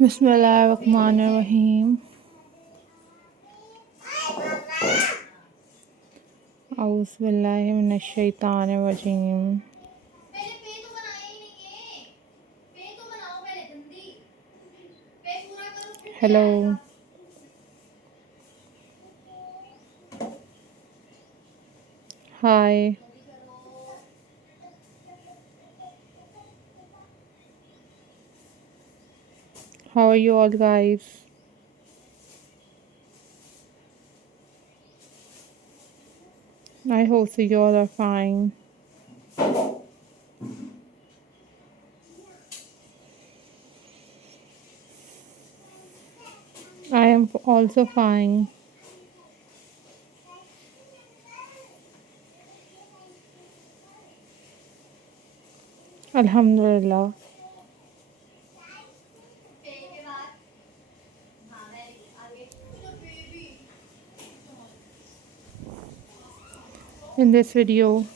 बिस्मिल्लाहिर्रहमानिर्रहीम। औज़ुबिल्लाहि मिनश्शैतानिर्रजीम। Hello, hi, how are you all guys? I hope so you all are fine. I am also fine. Alhamdulillah. In this video,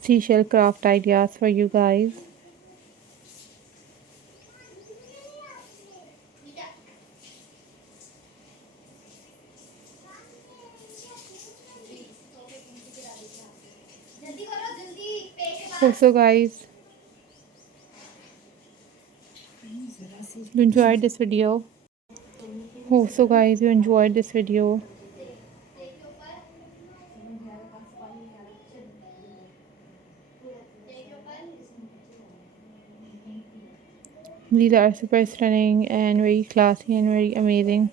seashell craft ideas for you guys. Also guys, you enjoyed this video. Hope so guys you enjoyed this video. These are super stunning and very classy and very amazing.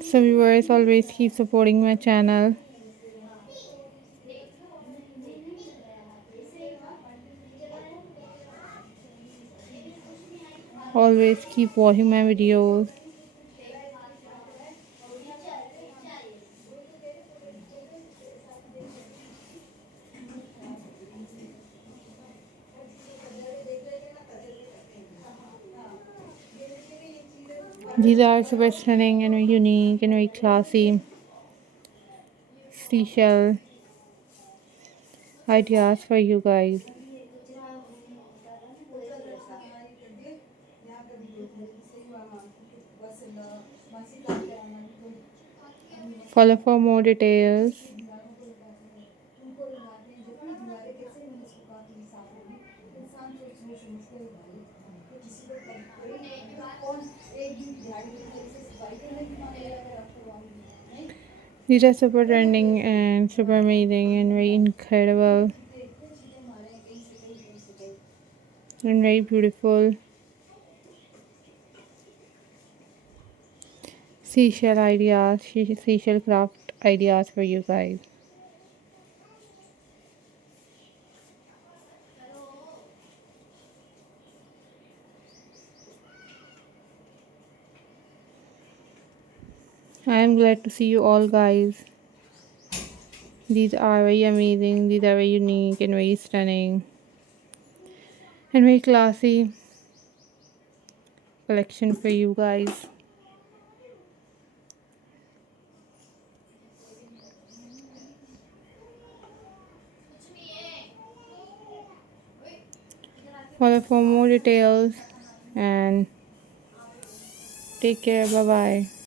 So viewers, always keep supporting my channel. Always keep watching my videos. These are super stunning and very unique and very classy seashell ideas for you guys. Follow for more details. These are super trending and super amazing and very incredible and very beautiful seashell ideas, seashell craft ideas for you guys. I am glad to see you all guys. These are very amazing, these are very unique and very stunning and very classy collection for you guys. Follow for more details and take care. Bye bye.